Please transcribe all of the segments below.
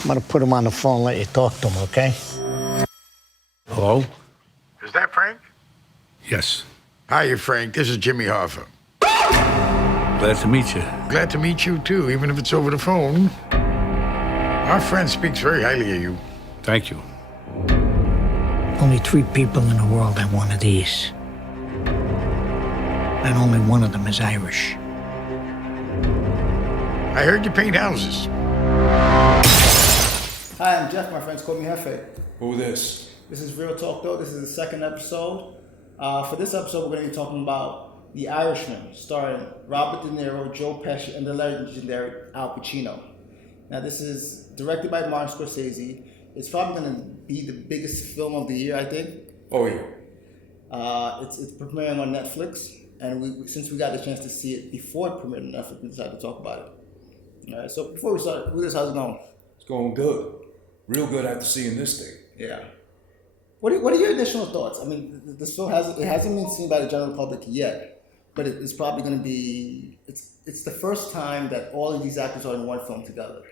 I'm gonna put him on the phone and let you talk to him, okay? Hello? Is that Frank? Yes. Hiya, Frank. This is Jimmy Hoffa. Glad to meet you. Glad to meet you, too, even if it's over the phone. Our friend speaks very highly of you. Thank you. Only 3 people in the world have one of these. And only one of them is Irish. I heard you paint houses. Hi, I'm Jeff. My friends call me Hefe. Who this? This is REELTalkTho. This is the second episode. For this episode, we're going to be talking about The Irishman, starring Robert De Niro, Joe Pesci, and the legendary Al Pacino. Now, this is directed by Martin Scorsese. It's probably going to be the biggest film of the year, I think. Oh, yeah. It's premiering on Netflix, and since we got the chance to see it before it premiered on Netflix, we decided to talk about it. All right, so before we start, how's it going? It's going good. Real good after seeing this thing. Yeah. What are your initial thoughts? I mean, this film hasn't been seen by the general public yet, but it's probably going to be. It's the first time that all of these actors are in one film together.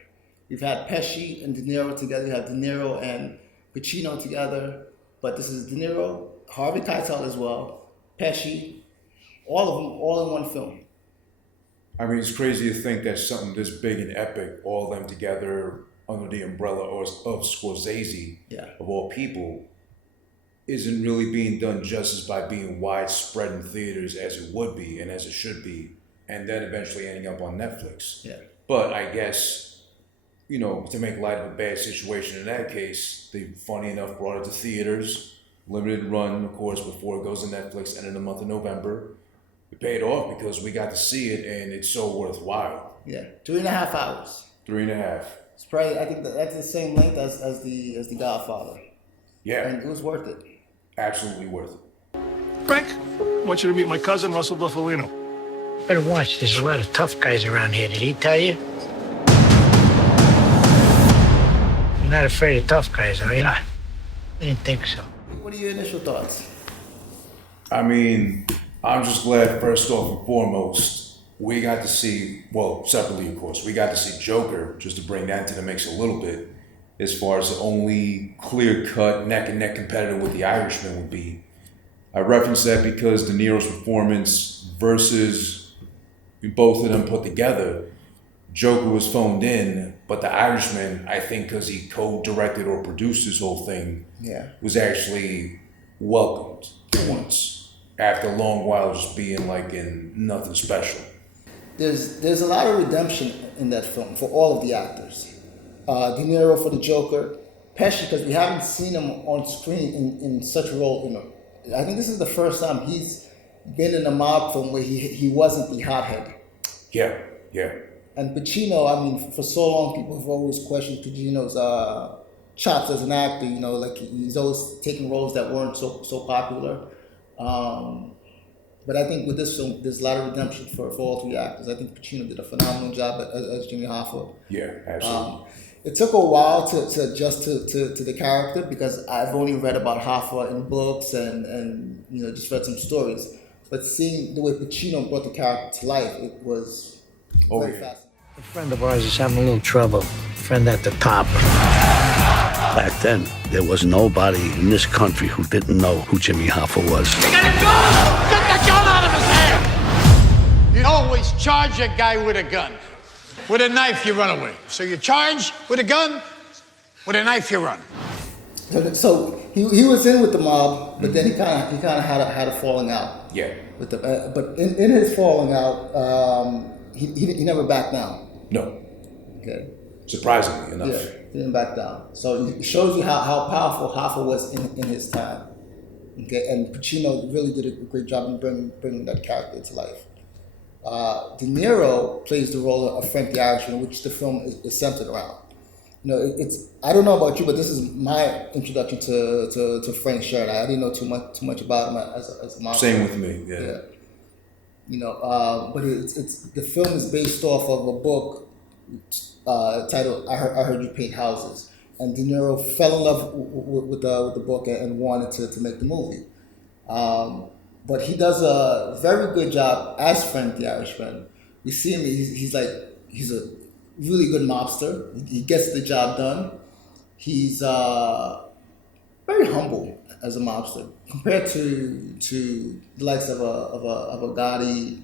You've had Pesci and De Niro together. You have De Niro and Pacino together, but this is De Niro, Harvey Keitel as well, Pesci, all of them, all in one film. I mean, it's crazy to think that something this big and epic, all of them together under the umbrella of Scorsese, of all people, isn't really being done justice by being widespread in theaters as it would be and as it should be, and then eventually ending up on Netflix. Yeah. But I guess, to make light of a bad situation in that case, they, funny enough, brought it to theaters, limited run, of course, before it goes to Netflix, and in the month of November. It paid off because we got to see it, and it's so worthwhile. Yeah, 3.5 hours. 3.5. It's probably, I think that's the same length as the Godfather. Yeah. And it was worth it. Absolutely worth it. Frank, I want you to meet my cousin, Russell Buffalino. Better watch, there's a lot of tough guys around here. Did he tell you? You're not afraid of tough guys, are you? I didn't think so. What are your initial thoughts? I mean, I'm just glad, first off and foremost, we got to see, well, separately, of course, we got to see Joker, just to bring that into the mix a little bit, as far as the only clear-cut, neck-and-neck competitor with The Irishman would be. I reference that because De Niro's performance versus both of them put together, Joker was phoned in, but The Irishman, I think because he co-directed or produced this whole thing, was actually welcomed once. After a long while just being like in nothing special. There's a lot of redemption in that film for all of the actors. De Niro for the Joker, Pesci, because we haven't seen him on screen in such a role. I think this is the first time he's been in a mob film where he wasn't the hothead. Yeah. And Pacino, I mean, for so long people have always questioned Pacino's chops as an actor. Like he's always taking roles that weren't so popular. But I think with this film, there's a lot of redemption for all 3 actors. I think Pacino did a phenomenal job as Jimmy Hoffa. Yeah, absolutely. It took a while to adjust to the character because I've only read about Hoffa in books and just read some stories. But seeing the way Pacino brought the character to life, it was very fascinating. A friend of ours is having a little trouble. Friend at the top. Back then, there was nobody in this country who didn't know who Jimmy Hoffa was. You got a gun! Get the gun out of his hand! You always charge a guy with a gun. With a knife, you run away. So you charge with a gun, with a knife, you run. So he was in with the mob, but then he kind of had a falling out. Yeah. With the but in his falling out, he never backed down. No. Okay. Surprisingly enough. Yeah, he didn't back down. So it shows you how powerful Hoffa was in his time. Okay, and Pacino really did a great job in bringing that character to life. De Niro plays the role of Frank the Irishman, which the film is centered around. It's I don't know about you, but this is my introduction to Frank Sherman. I didn't know too much about him as a monster. Same with me. Yeah. But it's the film is based off of a book titled I Heard You Paint Houses, and De Niro fell in love with the book and wanted to make the movie. But he does a very good job as Frank the Irishman. We see him; he's a really good mobster. He gets the job done. He's very humble as a mobster compared to the likes of a Gotti,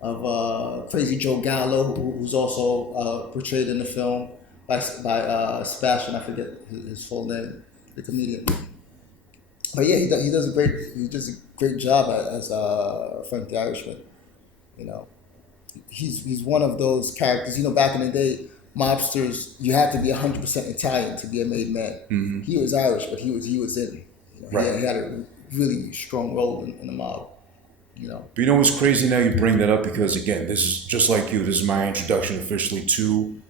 of Crazy Joe Gallo, who's also portrayed in the film by Sebastian. I forget his full name, the comedian. But yeah, he does a great job as Frank the Irishman. You know, he's one of those characters. You know, back in the day, mobsters, you had to be 100% Italian to be a made man. Mm-hmm. He was Irish, but he was in. You know, right. He had a really strong role in the mob. You know. But you know what's crazy now you bring that up, because again, this is just like you. This is my introduction officially to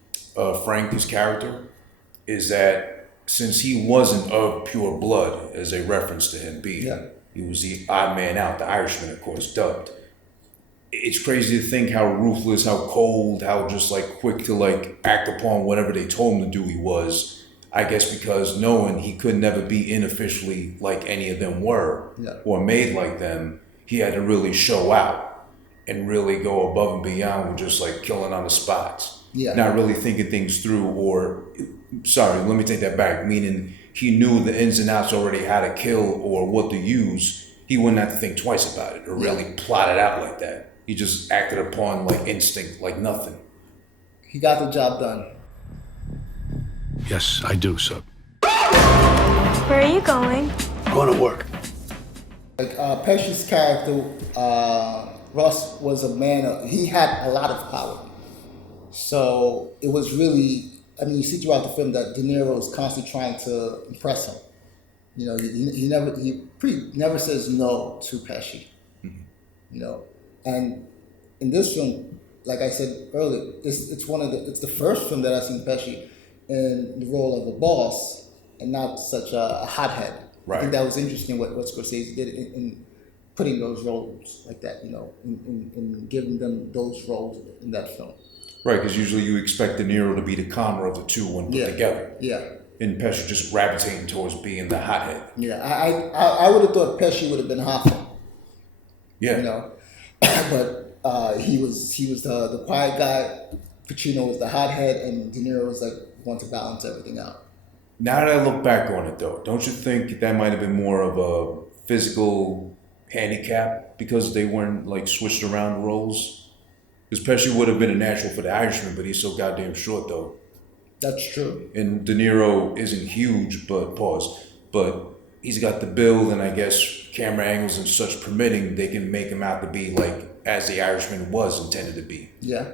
Frank, his character, is that since he wasn't of pure blood, as a reference to him being, he was the odd man out, the Irishman, of course, dubbed. It's crazy to think how ruthless, how cold, how just like quick to like act upon whatever they told him to do he was. I guess because knowing he could never be unofficially like any of them were or made like them, he had to really show out and really go above and beyond with just like killing on the spots. Yeah. Not really thinking things through, or sorry, let me take that back, meaning he knew the ins and outs already how to kill or what to use. He wouldn't have to think twice about it or really plot it out like that. He just acted upon like instinct, like nothing. He got the job done. Yes, I do, sir. Where are you going? Going to work. Like Pesci's character, Russ was a man. He had a lot of power. So it was really, I mean, you see throughout the film that De Niro is constantly trying to impress him. You know, he never says no to Pesci. Mm-hmm. You know, and in this film, like I said earlier, it's the first film that I've seen Pesci in the role of a boss and not such a hothead. Right. I think that was interesting what Scorsese did in putting those roles like that. You know, in giving them those roles in that film. Right, because usually you expect De Niro to be the calmer of the two when put together. Yeah. And Pesci just gravitating towards being the hothead. Yeah, I would have thought Pesci would have been Hoffa. Yeah. You know, but he was the quiet guy. Pacino was the hothead, and De Niro was like one to balance everything out. Now that I look back on it, though, don't you think that might have been more of a physical handicap because they weren't like switched around roles? Because Pesci would have been a natural for the Irishman, but he's so goddamn short, though. That's true. And De Niro isn't huge, but he's got the build, and I guess camera angles and such permitting, they can make him out to be like as the Irishman was intended to be. Yeah.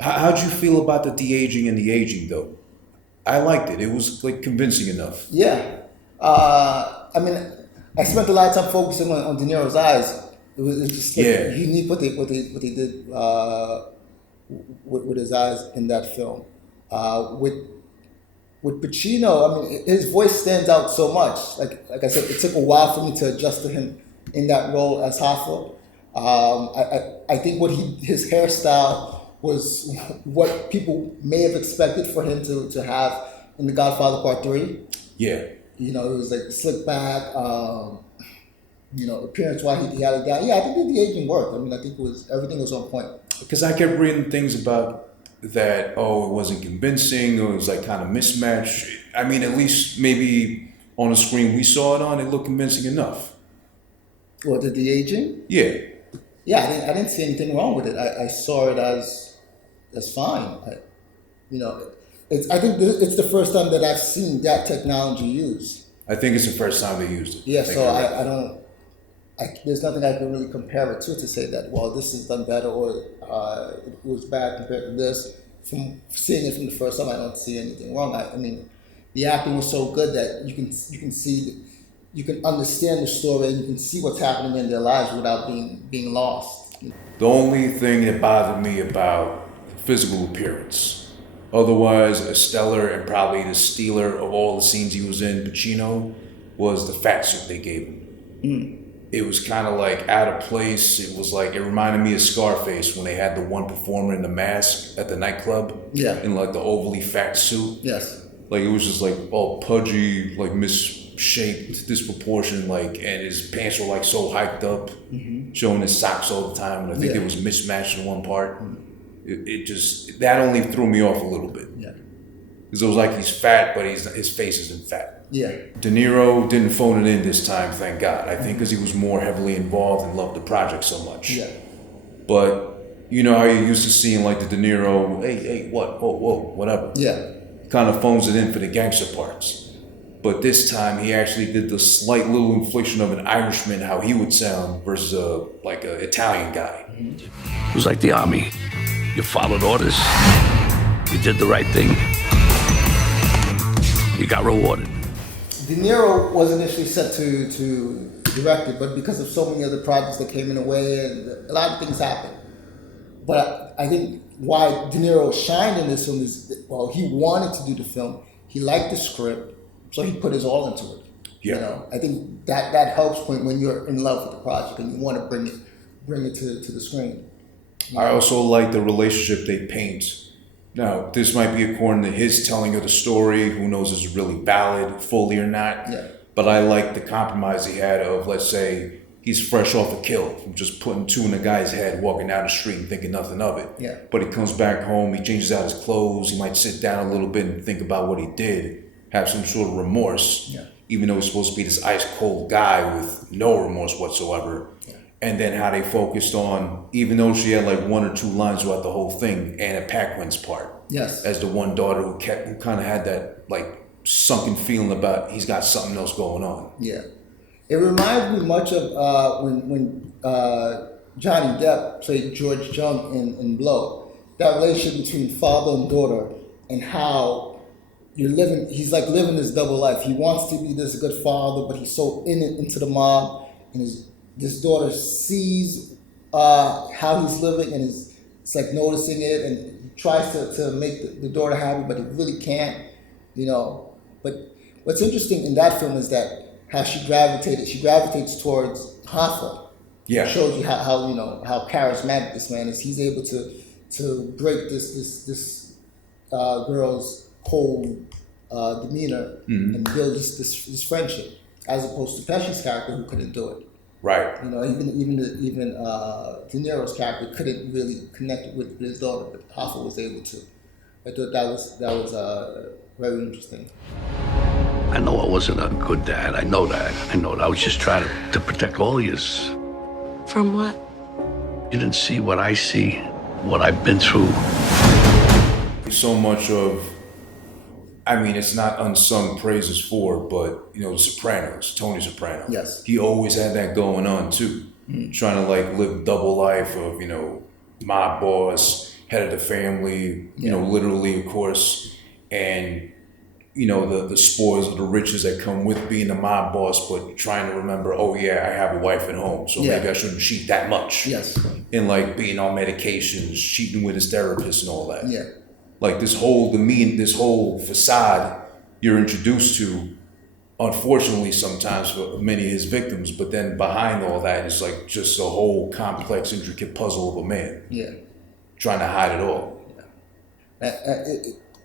How'd you feel about the de-aging and the aging, though? I liked it. It was like convincing enough. Yeah. I mean, I spent a lot of time focusing on De Niro's eyes. It was just like unique what they did with his eyes in that film. With Pacino, I mean, his voice stands out so much. Like I said, it took a while for me to adjust to him in that role as Hoffa. I think his hairstyle was what people may have expected for him to have in The Godfather Part 3. Yeah. You know, it was like slick back. You know, appearance-wise, he had a guy. Yeah, I think the aging worked. I mean, I think everything was on point. Because I kept reading things about that, it wasn't convincing, or it was like kind of mismatched. I mean, at least maybe on the screen we saw it on, it looked convincing enough. What, did the aging? Yeah. Yeah, I didn't see anything wrong with it. I saw it as fine. I think it's the first time that I've seen that technology used. I think it's the first time they used it. Yeah, so I don't. There's nothing I can really compare it to say that, well, this is done better or it was bad compared to this. From seeing it from the first time, I don't see anything wrong. I mean, the acting was so good that you can see, you can understand the story and you can see what's happening in their lives without being lost. The only thing that bothered me about physical appearance, otherwise a stellar and probably the stealer of all the scenes he was in, Pacino, was the fat suit they gave him. Mm. It was kind of like out of place. It was like, it reminded me of Scarface when they had the one performer in the mask at the nightclub. Yeah. In like the overly fat suit. Yes. Like it was just like all pudgy, like misshaped, disproportionate, like, and his pants were like so hiked up, showing his socks all the time. And I think it was mismatched in one part. It just, that only threw me off a little bit. Yeah. Because it was like he's fat, but his face isn't fat. Yeah. De Niro didn't phone it in this time, thank God. I think because he was more heavily involved and loved the project so much. Yeah. But you know how you're used to seeing like the De Niro, hey, what, whoa, whatever. Yeah. Kind of phones it in for the gangster parts. But this time he actually did the slight little infliction of an Irishman, how he would sound versus a Italian guy. It was like the army. You followed orders. You did the right thing. You got rewarded. De Niro was initially set to direct it, but because of so many other projects that came in the way, and a lot of things happened. But I think why De Niro shined in this film is, well, he wanted to do the film. He liked the script, so he put his all into it. Yeah. You know, I think that helps when you're in love with the project and you want to bring it to the screen. I also like the relationship they paint. Now, this might be according to his telling of the story. Who knows if it's really valid, fully or not. Yeah. But I like the compromise he had of, let's say, he's fresh off a kill from just putting two in a guy's head, walking down the street and thinking nothing of it. Yeah. But he comes back home, he changes out his clothes, he might sit down a little bit and think about what he did, have some sort of remorse. Yeah. Even though he's supposed to be this ice cold guy with no remorse whatsoever. Yeah. And then how they focused on, even though she had like one or two lines throughout the whole thing, Anna Paquin's part. Yes. As the one daughter who kind of had that like sunken feeling about he's got something else going on. Yeah. It reminds me much of when Johnny Depp played George Jung in Blow. That relationship between father and daughter, and how he's like living this double life. He wants to be this good father, but he's so into the mob, and this daughter sees how he's living and it's like noticing it, and he tries to make the daughter happy, but he really can't, you know. But what's interesting in that film is that how she gravitates towards Hoffa. Yeah. It shows you how charismatic this man is. He's able to break this girl's cold demeanor and build this friendship, as opposed to Pesci's character, who couldn't do it. Right. You know, even De Niro's character couldn't really connect with his daughter, but Hoffa was able to. I thought that was very interesting. I know I wasn't a good dad. I know that. I was just trying to protect all of yous. From what? You didn't see what I see, what I've been through. So much of, I mean, it's not unsung praises for, but you know, The Sopranos, Tony Soprano. Yes. He always had that going on too. Trying to like live double life of, you know, mob boss, head of the family, you know, literally, of course, and you know, the spoils of the riches that come with being a mob boss, but trying to remember, oh yeah, I have a wife at home, so maybe I shouldn't cheat that much. Yes. And like being on medications, cheating with his therapist and all that. Yeah. Like this whole facade you're introduced to, unfortunately sometimes for many of his victims, but then behind all that is like just a whole complex, intricate puzzle of a man. Yeah. Trying to hide it all.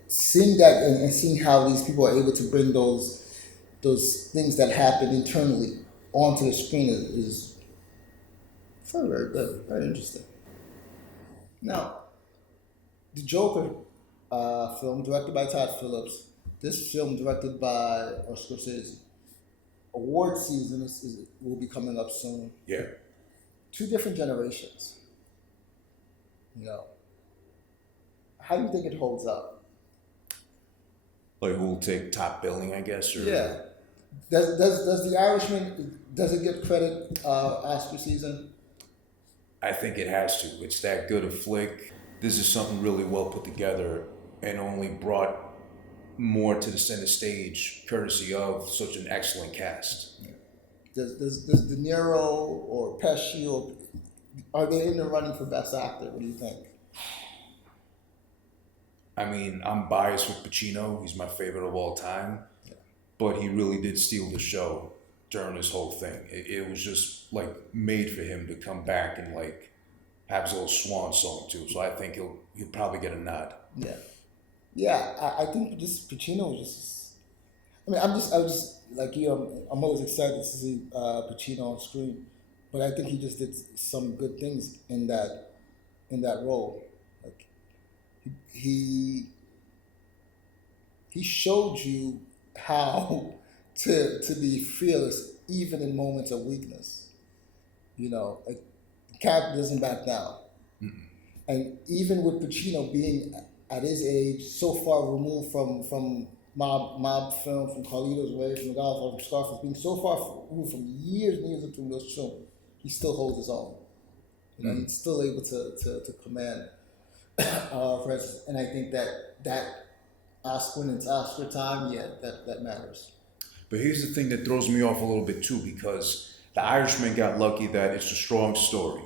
Seeing that and seeing how these people are able to bring those things that happen internally onto the screen is very, very good, very interesting. Now, the Joker film directed by Todd Phillips, this film directed by Scorsese. Award season will be coming up soon. Yeah. Two different generations. You know, how do you think it holds up? Like who will take top billing, I guess? Or... Yeah. Does The Irishman, does it get credit Oscar season? I think it has to. It's that good a flick. This is something really well put together and only brought more to the center stage courtesy of such an excellent cast. Yeah. Does De Niro or Pesci, are they in the running for Best Actor? What do you think? I mean, I'm biased with Pacino. He's my favorite of all time. Yeah. But he really did steal the show during this whole thing. It was just like made for him to come back and like have his little swan song too. So I think he'll probably get a nod. Yeah. Yeah, I think this Pacino was just, I mean, I was just like you, I'm always excited to see Pacino on screen, but I think he just did some good things in that role. Like he he showed you how to be fearless even in moments of weakness. You know, like, the character doesn't back down. And even with Pacino being at his age, so far removed from mob film, from Carlito's Way, from The Godfather, from Scarface, being so far removed from years and years of those films, he still holds his own. You know, he's still able to command presence, and I think that when it's Oscar time, yeah, that matters. But here's the thing that throws me off a little bit too, because The Irishman got lucky that it's a strong story.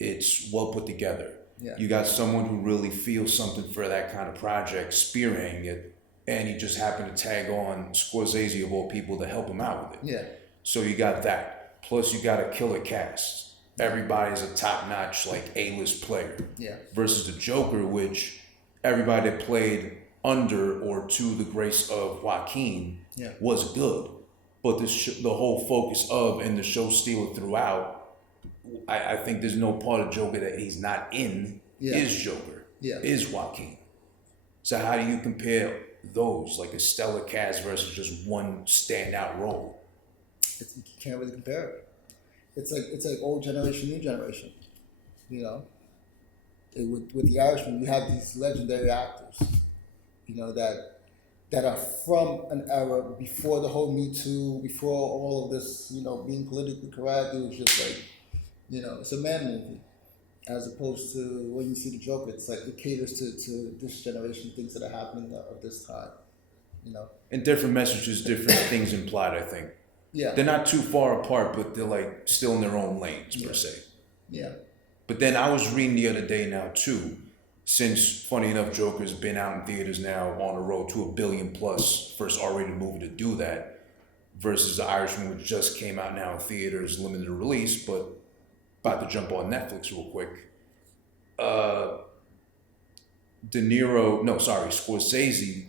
It's well put together. Yeah. You got someone who really feels something for that kind of project, spearheading it, and he just happened to tag on Scorsese of all people to help him out with it. Yeah. So you got that. Plus you got a killer cast. Everybody's a top-notch, like, A-list player. Yeah. Versus the Joker, which everybody that played under or to the grace of Joaquin was good. But the whole focus of, and the show stealer throughout, I think there's no part of Joker that he's not in, is Joker, is Joaquin. So how do you compare those, like a stellar cast versus just one standout role? You can't really compare it. It's like old generation, new generation. You know, with the Irishman, you have these legendary actors. You know that are from an era before the whole Me Too, before all of this. You know, being politically correct. It was just like, you know, it's a man movie, as opposed to when you see the Joker. It's like it caters to this generation, things that are happening of this time. You know, And different messages, different things implied, I think. yeah, They're not too far apart, but they're like still in their own lanes, per se. yeah, But then I was reading the other day now too, since funny enough, Joker's been out in theaters now on the road to $1 billion plus, first R-rated movie to do that, versus The Irishman, which just came out now in theaters, limited release, but about to jump on Netflix real quick. Scorsese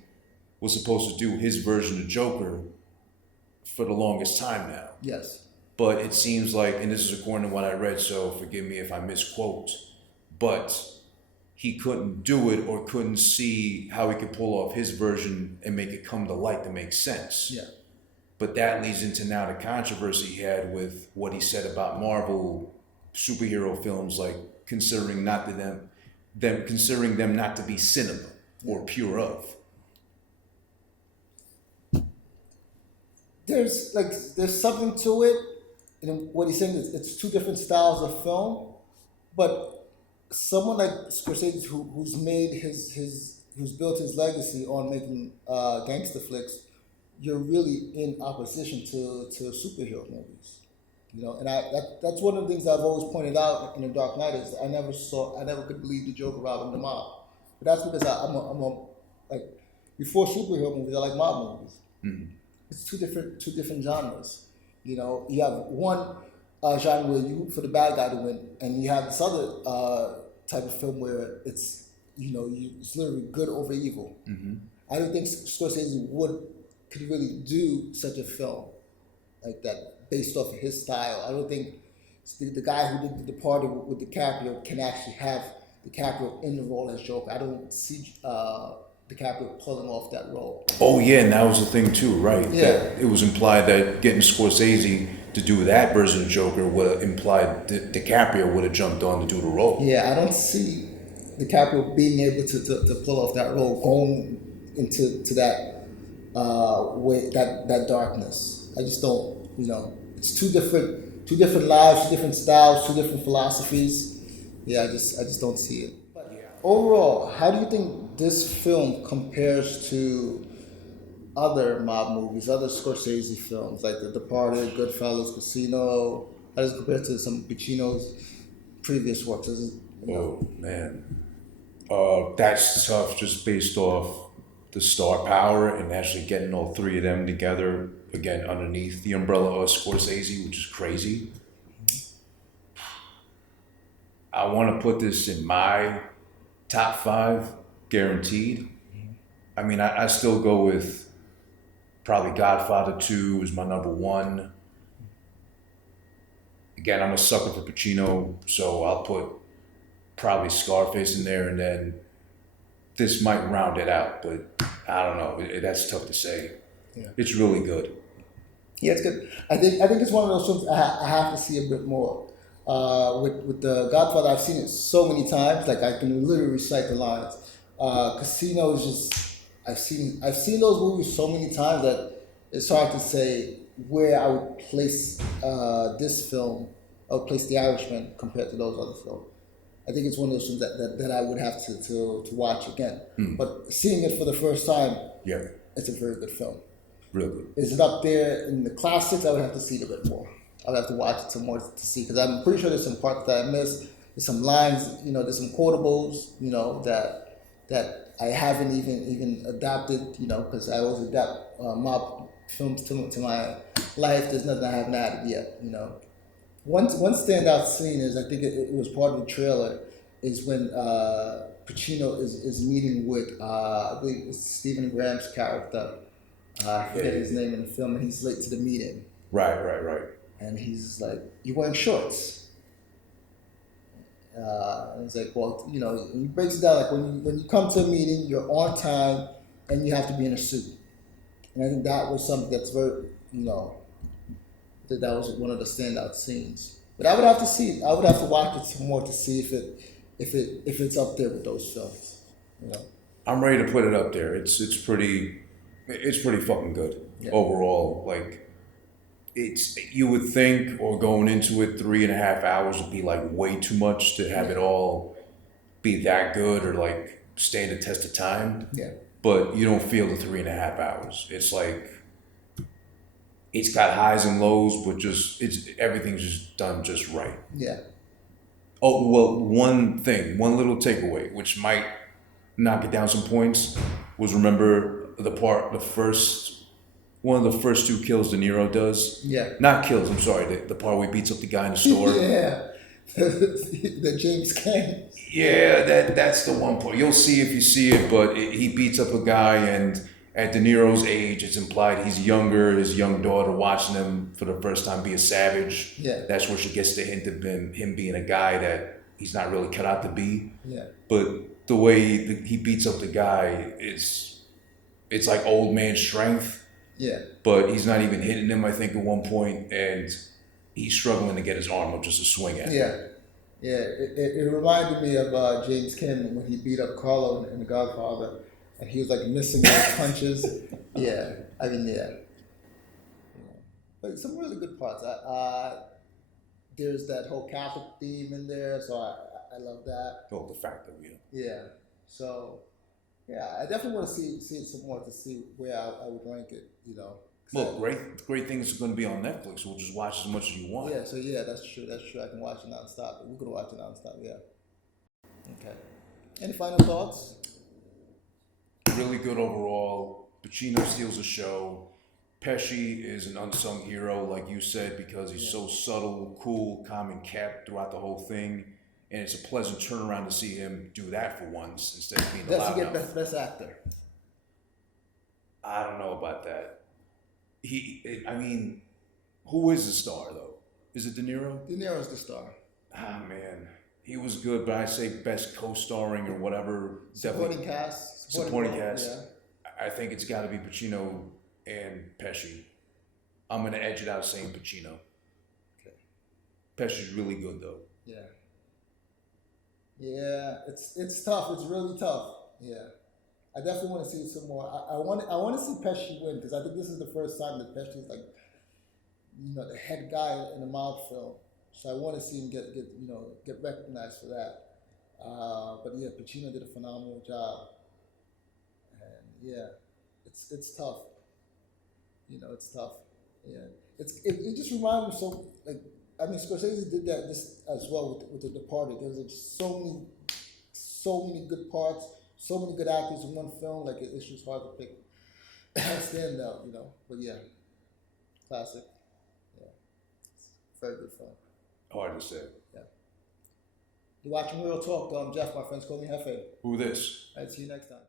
was supposed to do his version of Joker for the longest time now. yes, But it seems like, and this is according to what I read, so forgive me if I misquote, but he couldn't do it or couldn't see how he could pull off his version and make it come to light to make sense. yeah, But that leads into now the controversy he had with what he said about Marvel superhero films, like considering them not to be cinema or pure of. there's something to it. And what he's saying is it's two different styles of film, but someone like Scorsese who's built his legacy on making gangster flicks, you're really in opposition to superhero movies. You know, and that's one of the things I've always pointed out in The Dark Knight is I never could believe the Joker robbing the mob. But that's because I'm like, before superhero movies, I like mob movies. Mm-hmm. It's two different genres. You know, you have one genre where you root for the bad guy to win, and you have this other type of film where it's, you know, it's literally good over evil. Mm-hmm. I don't think Scorsese could really do such a film like that based off of his style. I don't think the guy who did The Departed with DiCaprio can actually have DiCaprio in the role as Joker. I don't see DiCaprio pulling off that role. Oh yeah, and that was the thing too, right? Yeah. That it was implied that getting Scorsese to do that version of Joker would have implied DiCaprio would have jumped on to do the role. Yeah, I don't see DiCaprio being able to pull off that role, going into that way, that darkness. I just don't. You know, it's two different lives, two different styles, two different philosophies. Yeah, I just don't see it. But overall, how do you think this film compares to other mob movies, other Scorsese films like The Departed, Goodfellas, Casino? How does it compare to some Pacino's previous works? Oh man, that's tough. Just based off the star power and actually getting all three of them together again underneath the umbrella of Scorsese, which is crazy. I want to put this in my top 5, guaranteed. I mean, I still go with probably Godfather 2 is my number 1. Again, I'm a sucker for Pacino, so I'll put probably Scarface in there, and then this might round it out, but I don't know. That's tough to say. Yeah. It's really good. Yeah, it's good. I think it's one of those films I have to see a bit more. With the Godfather, I've seen it so many times, like I can literally recite the lines. Casino is just I've seen those movies so many times that it's hard to say where I would place this film. I would place The Irishman compared to those other films. I think it's one of those films that I would have to watch again. But seeing it for the first time, Yeah, it's a very good film. real good. Is it up there in the classics? I would have to see it a bit more. I would have to watch it some more to see, because I'm pretty sure there's some parts that I missed. There's some lines, there's some quotables, that I haven't even adapted, because I always adapt mob films to my life. There's nothing I haven't added yet, One standout scene is, I think it was part of the trailer, is when Pacino is meeting with, I believe it's Stephen Graham's character. I forget his name in the film, and he's late to the meeting. Right. And he's like, "You wearing shorts?" And he's like, "Well, and he breaks it down like when you come to a meeting, you're on time, and you have to be in a suit." And I think that was something that's very, that was one of the standout scenes. But I would have to see it. I would have to watch it some more to see if it's up there with those films. I'm ready to put it up there. It's pretty fucking good overall. Like, you would think, or going into it, 3.5 hours would be like way too much to have it all be that good or like stand the test of time. Yeah. But you don't feel the 3.5 hours. It's like, it's got highs and lows, but everything's just done just right. Yeah. Oh, well, one little takeaway, which might knock it down some points, was, remember one of the first two kills De Niro does? Yeah. Not kills, I'm sorry, the part where he beats up the guy in the store. Yeah. The James Cain. Yeah, that's the one part. You'll see if you see it, but he beats up a guy, and at De Niro's age, it's implied he's younger, his young daughter watching him for the first time be a savage. Yeah. That's where she gets the hint of him being a guy that he's not really cut out to be. Yeah. But the way he beats up the guy it's like old man strength. Yeah. But he's not even hitting him, I think, at one point, and he's struggling to get his arm up just to swing at him. Yeah. Yeah. It reminded me of James Cain when he beat up Carlo in The Godfather, and he was like missing those punches. Yeah. I mean, yeah. But some really good parts. There's that whole Catholic theme in there, so I love that. Oh, the fact that Yeah. So, yeah, I definitely want to see it some more to see where I would rank it, Well, great things are going to be on Netflix. We'll just watch as much as you want. Yeah, so yeah, that's true. I can watch it nonstop. We're going to watch it nonstop, yeah. Okay. Any final thoughts? Really good overall. Pacino steals the show. Pesci is an unsung hero, like you said, because he's so subtle, cool, calm, and kept throughout the whole thing. And it's a pleasant turnaround to see him do that for once instead of being the Does he get loudmouth. best actor? I don't know about that. Who is the star though? Is it De Niro? De Niro's the star. Ah, man, he was good, but I say best co-starring or whatever. Supporting cast. Supporting cast. Yeah. I think it's got to be Pacino and Pesci. I'm gonna edge it out saying Pacino. Okay. Pesci's really good though. Yeah. Yeah, it's tough. It's really tough. Yeah, I definitely want to see some more. I want to see Pesci win, because I think this is the first time that Pesci is like, the head guy in a mob film. So I want to see him get recognized for that. But yeah, Pacino did a phenomenal job. And yeah, it's tough. It's tough. Yeah, it just reminds me so like. Scorsese did that this as well with The Departed. There was like so many good parts, so many good actors in one film. Like it's just hard to pick a standout, But yeah, classic. Yeah, very good film. Hard to say. Yeah. You're watching Real Talk. Jeff, my friends call me Hefe. Who this? All right, see you next time.